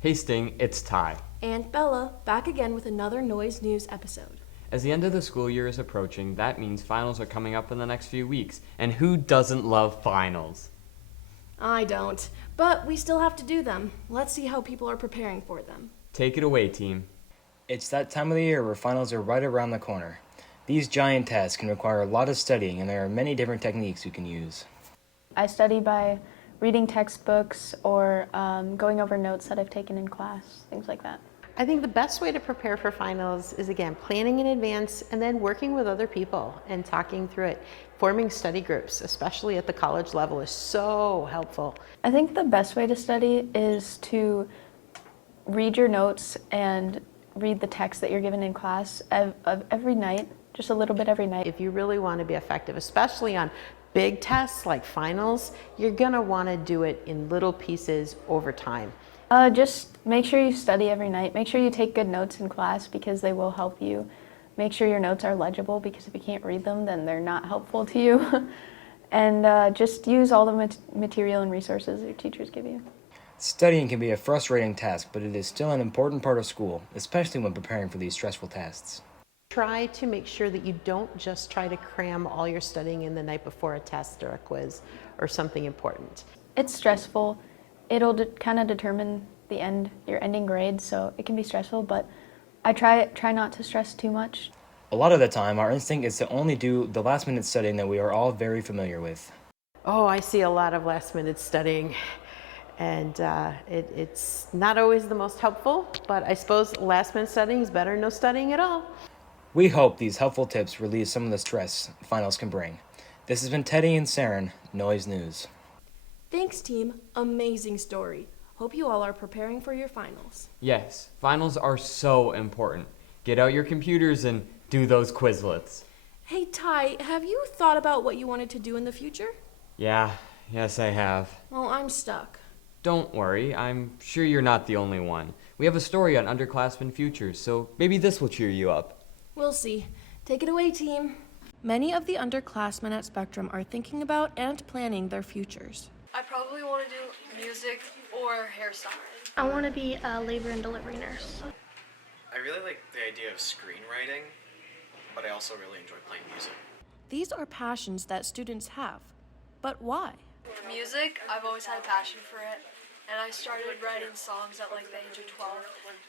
Hey Sting, it's Ty. And Bella, back again with another Noise News episode. As the end of the school year is approaching, that means finals are coming up in the next few weeks. And who doesn't love finals? I don't, but we still have to do them. Let's see how people are preparing for them. Take it away, team. It's that time of the year where finals are right around the corner. These giant tests can require a lot of studying, and there are many different techniques you can use. I study by reading textbooks or going over notes that I've taken in class, things like that. I think the best way to prepare for finals is, again, planning in advance and then working with other people and talking through it. Forming study groups, especially at the college level, is so helpful. I think the best way to study is to read your notes and read the text that you're given in class every night, just a little bit every night. If you really want to be effective, especially on big tests like finals, you're going to want to do it in little pieces over time. Just make sure you study every night. Make sure you take good notes in class because they will help you. Make sure your notes are legible because if you can't read them, then they're not helpful to you. And just use all the material and resources your teachers give you. Studying can be a frustrating task, but it is still an important part of school, especially when preparing for these stressful tests. Try to make sure that you don't just try to cram all your studying in the night before a test or a quiz or something important. It's stressful. It'll kind of determine your ending grade, so it can be stressful, but I try not to stress too much. A lot of the time, our instinct is to only do the last-minute studying that we are all very familiar with. Oh, I see a lot of last-minute studying, and it's not always the most helpful, but I suppose last-minute studying is better than no studying at all. We hope these helpful tips relieve some of the stress finals can bring. This has been Teddy and Saren, Noise News. Thanks, team. Amazing story. Hope you all are preparing for your finals. Yes, finals are so important. Get out your computers and do those Quizlets. Hey, Ty, have you thought about what you wanted to do in the future? Yes, I have. Well, I'm stuck. Don't worry, I'm sure you're not the only one. We have a story on underclassmen futures, so maybe this will cheer you up. We'll see. Take it away, team. Many of the underclassmen at Spectrum are thinking about and planning their futures. I probably want to do music or hairstyling. I want to be a labor and delivery nurse. I really like the idea of screenwriting, but I also really enjoy playing music. These are passions that students have. But why? Music, I've always had a passion for it. And I started writing songs at like the age of 12,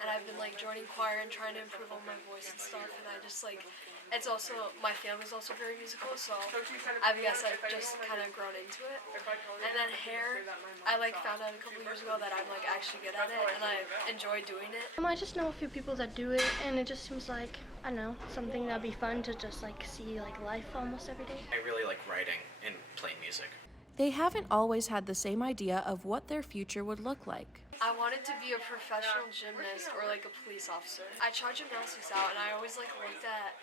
and I've been like joining choir and trying to improve on my voice and stuff, and I just like, it's also, my family's also very musical, so I guess I've just kind of grown into it. And then hair, I like found out a couple years ago that I'm like actually good at it, and I enjoy doing it. I just know a few people that do it, and it just seems like, I don't know, something that'd be fun to just like see like life almost every day. I really like writing and playing music. They haven't always had the same idea of what their future would look like. I wanted to be a professional gymnast or like a police officer. I tried gymnastics out, and I always like looked at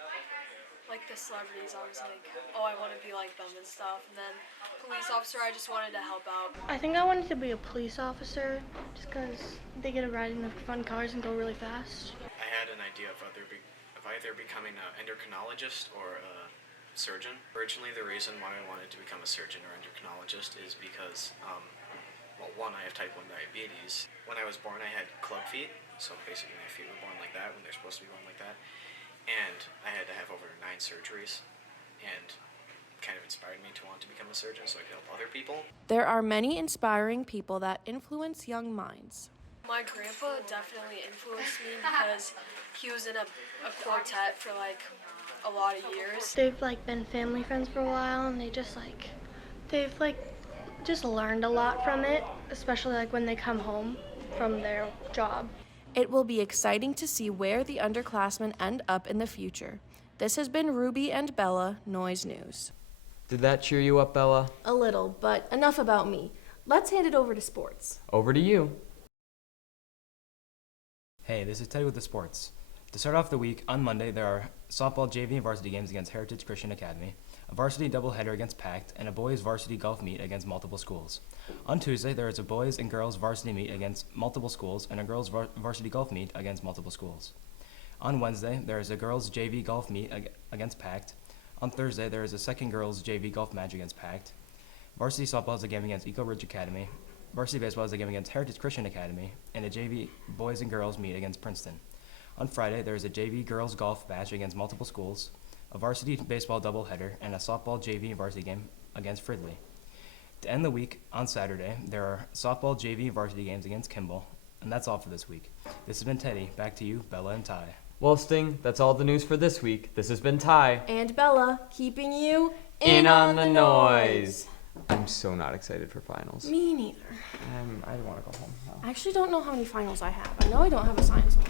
like the celebrities. I was like, oh, I want to be like them and stuff. And then police officer, I just wanted to help out. I think I wanted to be a police officer just because they get to ride in the fun cars and go really fast. I had an idea of either becoming an endocrinologist or a surgeon. Originally, the reason why I wanted to become a surgeon or endocrinologist is because, well, one, I have type 1 diabetes. When I was born, I had club feet, so basically my feet were born like that when they're supposed to be born like that. And I had to have over 9 surgeries, and kind of inspired me to want to become a surgeon so I could help other people. There are many inspiring people that influence young minds. My grandpa definitely influenced me because he was in a quartet for like a lot of years. They've like been family friends for a while, and they've just learned a lot from it, especially like when they come home from their job. It will be exciting to see where the underclassmen end up in the future. This has been Ruby and Bella, Noise News. Did that cheer you up, Bella? A little, but enough about me. Let's hand it over to sports. Over to you. Hey, this is Teddy with the sports. To start off the week, on Monday, there are softball JV and varsity games against Heritage Christian Academy, a varsity doubleheader against Pact, and a boys varsity golf meet against multiple schools. On Tuesday, there is a boys and girls varsity meet against multiple schools and a girls varsity golf meet against multiple schools. On Wednesday, there is a girls JV golf meet against Pact. On Thursday, there is a second girls JV golf match against Pact. Varsity softball is a game against Eco Ridge Academy. Varsity baseball is a game against Heritage Christian Academy, and a JV boys and girls meet against Princeton. On Friday, there is a JV girls golf match against multiple schools, a varsity baseball doubleheader, and a softball JV varsity game against Fridley. To end the week, on Saturday, there are softball JV varsity games against Kimball, and that's all for this week. This has been Teddy. Back to you, Bella and Ty. Well, Sting, that's all the news for this week. This has been Ty. And Bella, keeping you In on the noise. I'm so not excited for finals. Me neither. I want to go home now. I actually don't know how many finals I have. I know I don't have a science one.